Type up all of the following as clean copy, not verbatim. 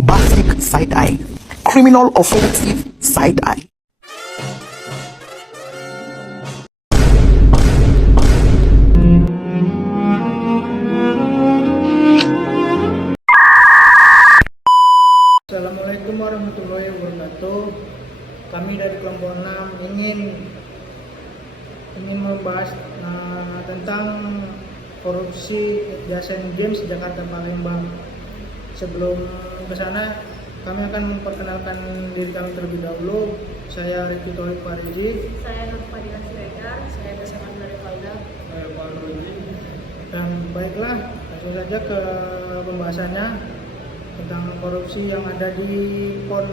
bombastic side-eye, criminal offensive side-eye. Assalamualaikum warahmatullahi wabarakatuh. Kami dari kelompok 6 ingin membahas tentang korupsi di Asian Games Jakarta Palembang. Sebelum ke sana, kami akan memperkenalkan diri kami terlebih dahulu. Saya Riki Tolik Pariji. Saya Nur Fadila Siregar. Saya Kesamaan dari Falda. Saya Pak Rudi. Dan baiklah, langsung saja ke pembahasannya tentang korupsi yang ada di PON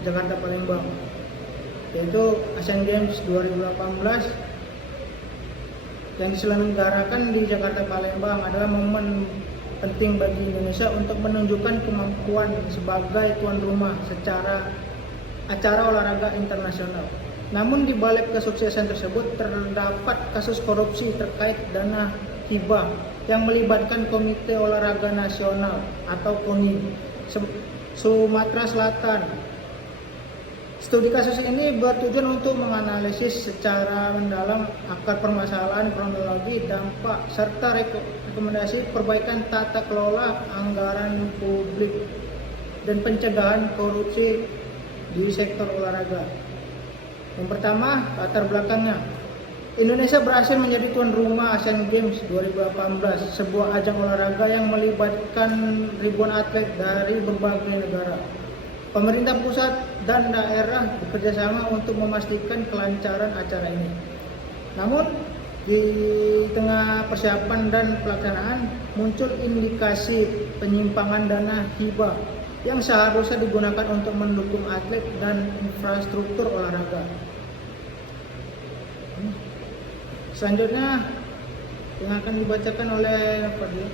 Jakarta Palembang, yaitu Asian Games 2018 yang diselenggarakan di Jakarta Palembang adalah momen penting bagi Indonesia untuk menunjukkan kemampuan sebagai tuan rumah secara acara olahraga internasional. Namun di balik kesuksesan tersebut terdapat kasus korupsi terkait dana hibah yang melibatkan Komite Olahraga Nasional atau KONI Sumatera Selatan. Studi kasus ini bertujuan untuk menganalisis secara mendalam akar permasalahan, kronologi, dampak, serta rekomendasi perbaikan tata kelola anggaran publik dan pencegahan korupsi di sektor olahraga. Yang pertama, latar belakangnya. Indonesia berhasil menjadi tuan rumah Asian Games 2018, sebuah ajang olahraga yang melibatkan ribuan atlet dari berbagai negara. Pemerintah pusat dan daerah bekerjasama untuk memastikan kelancaran acara ini. Namun, di tengah persiapan dan pelaksanaan, muncul indikasi penyimpangan dana hibah yang seharusnya digunakan untuk mendukung atlet dan infrastruktur olahraga. Selanjutnya yang akan dibacakan oleh Fadli.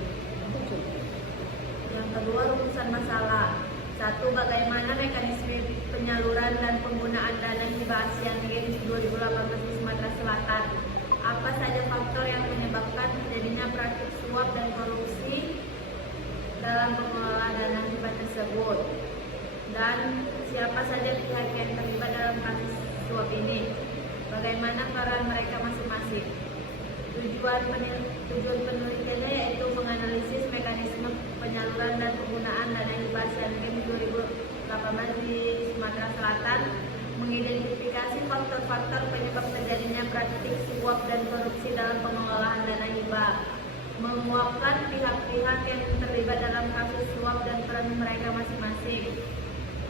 Yang kedua, rumusan masalah. 1. Bagaimana mekanisme penyaluran dan penggunaan dana hibah Asian Games 2018 di Sumatera Selatan? Apa saja faktor yang menyebabkan terjadinya praktik suap dan korupsi dalam pengelolaan dana hibah tersebut? Dan siapa saja pihak yang terlibat dalam kasus suap ini? Bagaimana peran mereka masing-masing? Tujuan penelitiannya yaitu menganalisis mekanisme penyaluran dan penggunaan dana hibah Asian Games 2018 di Sumatera Selatan, mengidentifikasi faktor-faktor penyebab terjadinya praktik suap dan korupsi dalam pengelolaan dana hibah, menguapkan pihak-pihak yang terlibat dalam kasus suap dan peran mereka masing-masing,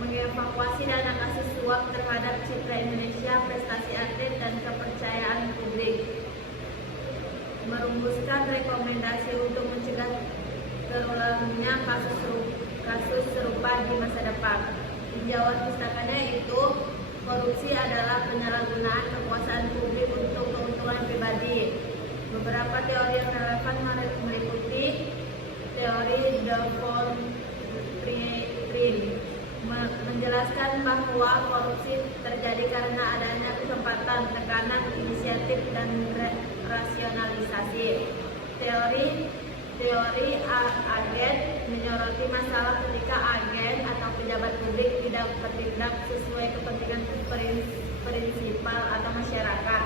mengevakuasi dana kasus suap terhadap citra Indonesia, prestasi atlet, dan kepercayaan publik, merumuskan rekomendasi untuk mencegah terulangnya kasus serupa di masa depan. Tinjauan pustakannya itu, korupsi adalah penyalahgunaan kekuasaan publik untuk keuntungan pribadi. Beberapa teori yang relevan meliputi teori De Von Prin, menjelaskan bahwa korupsi terjadi karena adanya kesempatan, tekanan, inisiatif, dan rasionalisasi. Teori agen menyoroti masalah ketika agen atau pejabat publik tidak bertindak sesuai kepentingan prinsipal atau masyarakat.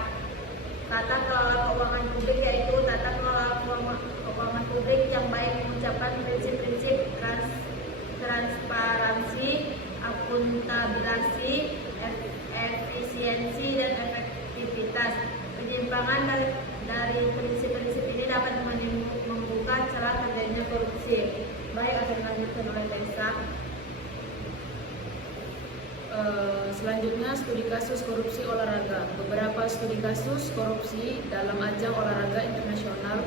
Tata kelola keuangan publik yaitu tata kelola keuangan publik yang baik mengucapkan prinsip-prinsip transparansi, akuntabilitas, efisiensi, dan efektivitas. Penyimpangan dari prinsip-prinsip ini dapat membuka celah terjadinya korupsi. Baik, akan dilanjutkan oleh Teksa. Selanjutnya, studi kasus korupsi olahraga. Beberapa studi kasus korupsi dalam ajang olahraga internasional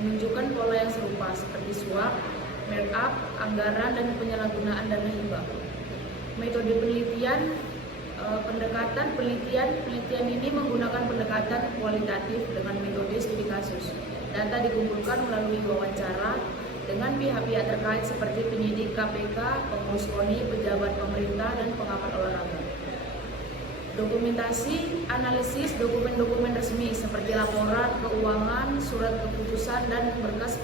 menunjukkan pola yang serupa seperti suap, markup, anggaran, dan penyalahgunaan dana hibah. Metode penelitian, penelitian ini menggunakan pendekatan kualitatif dengan metode studi kasus. Data dikumpulkan melalui wawancara dengan pihak-pihak terkait seperti penyidik KPK, pengurus KONI, pejabat pemerintah, dan pengamat olahraga. Dokumentasi, analisis dokumen-dokumen resmi seperti laporan keuangan, surat keputusan, dan berkas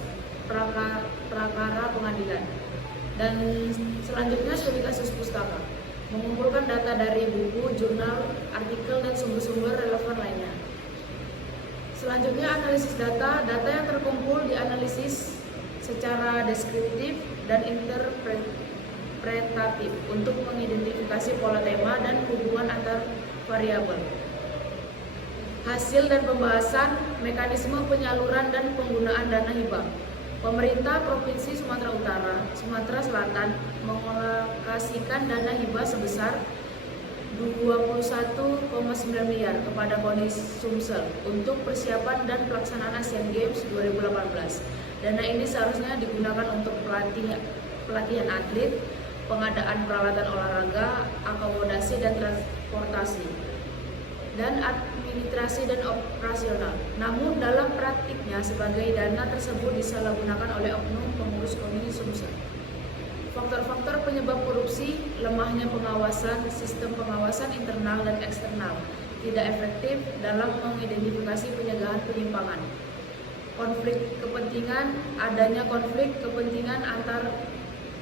prakara pengadilan. Dan selanjutnya studi kasus pustaka, mengumpulkan data dari buku, jurnal, artikel, dan sumber-sumber relevan lainnya. Selanjutnya analisis data. Data yang terkumpul dianalisis secara deskriptif dan interpretatif untuk mengidentifikasi pola tema dan hubungan antar variabel. Hasil dan pembahasan mekanisme penyaluran dan penggunaan dana hibah. Pemerintah Provinsi Sumatera Utara, Sumatera Selatan mengalokasikan dana hibah sebesar 21,9 miliar kepada KONI Sumsel untuk persiapan dan pelaksanaan Asian Games 2018. Dana ini seharusnya digunakan untuk pelatihan atlet, pengadaan peralatan olahraga, akomodasi dan transportasi, dan administrasi dan operasional. Namun dalam praktiknya sebagai dana tersebut disalahgunakan oleh oknum pengurus KONI Sumsel. Faktor-faktor penyebab korupsi: lemahnya pengawasan, sistem pengawasan internal dan eksternal, tidak efektif dalam mengidentifikasi pencegahan penyimpangan. Konflik kepentingan: adanya konflik kepentingan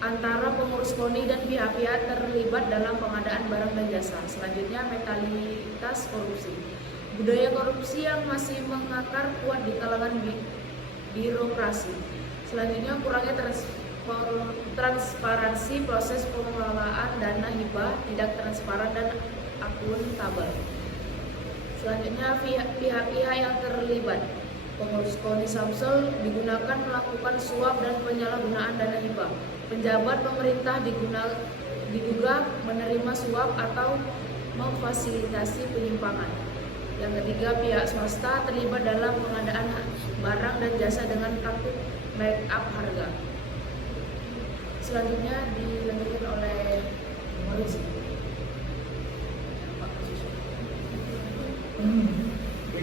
antara pengurus KONI dan pihak-pihak terlibat dalam pengadaan barang dan jasa. Selanjutnya, mentalitas korupsi. Budaya korupsi yang masih mengakar kuat di kalangan birokrasi. Selanjutnya, kurangnya transparansi proses pengelolaan dana hibah, tidak transparan dan akuntabel. Selanjutnya, pihak-pihak yang terlibat. Pengurus KONI Sumsel digunakan melakukan suap dan penyalahgunaan dana hibah. Penjabat pemerintah diduga menerima suap atau memfasilitasi penyimpangan. Yang ketiga, pihak swasta terlibat dalam pengadaan barang dan jasa dengan praktik make up harga. Selanjutnya dilanjutkan oleh Maurice.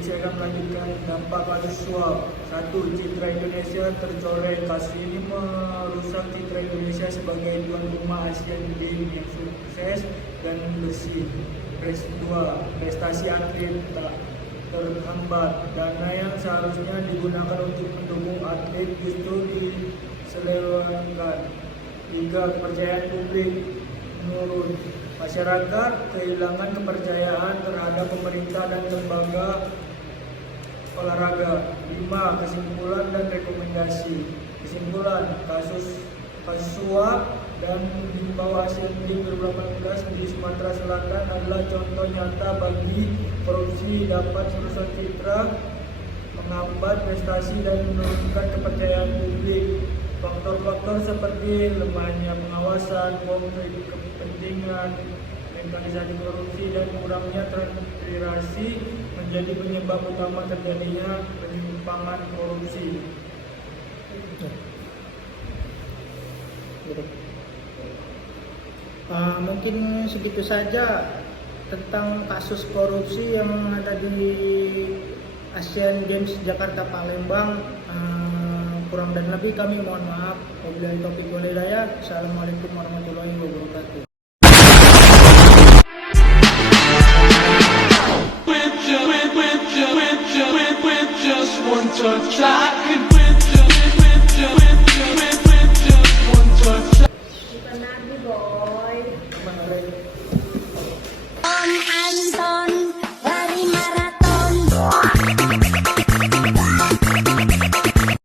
Saya akan melanjutkan dampak kasus suap. 1. Citra Indonesia tercoreng. Kasus ini merusak citra Indonesia sebagai tuan rumah Asian Games yang sukses dan bersih. 2. Prestasi atlet tak terhambat. Dana yang seharusnya digunakan untuk mendukung atlet justru diselewengkan. 3. Kepercayaan publik menurun. Masyarakat kehilangan kepercayaan terhadap pemerintah dan lembaga olahraga. 5. Kesimpulan dan rekomendasi. Kesimpulan: kasus suap dan himbau Asian Games 2018 di Sumatera Selatan adalah contoh nyata bagi korupsi dapat merusak citra, menghambat prestasi dan menurunkan kepercayaan publik. Faktor-faktor seperti lemahnya pengawasan, konflik kepentingan, mentalisasi korupsi, dan kurangnya transparansi menjadi penyebab utama terjadinya penyimpangan korupsi. Mungkin segitu saja tentang kasus korupsi yang ada di Asian Games Jakarta Palembang. Kurang dan lebih kami mohon maaf. Wabillahi taufiq wal hidayah. Assalamualaikum warahmatullahi wabarakatuh. With just one touch, I can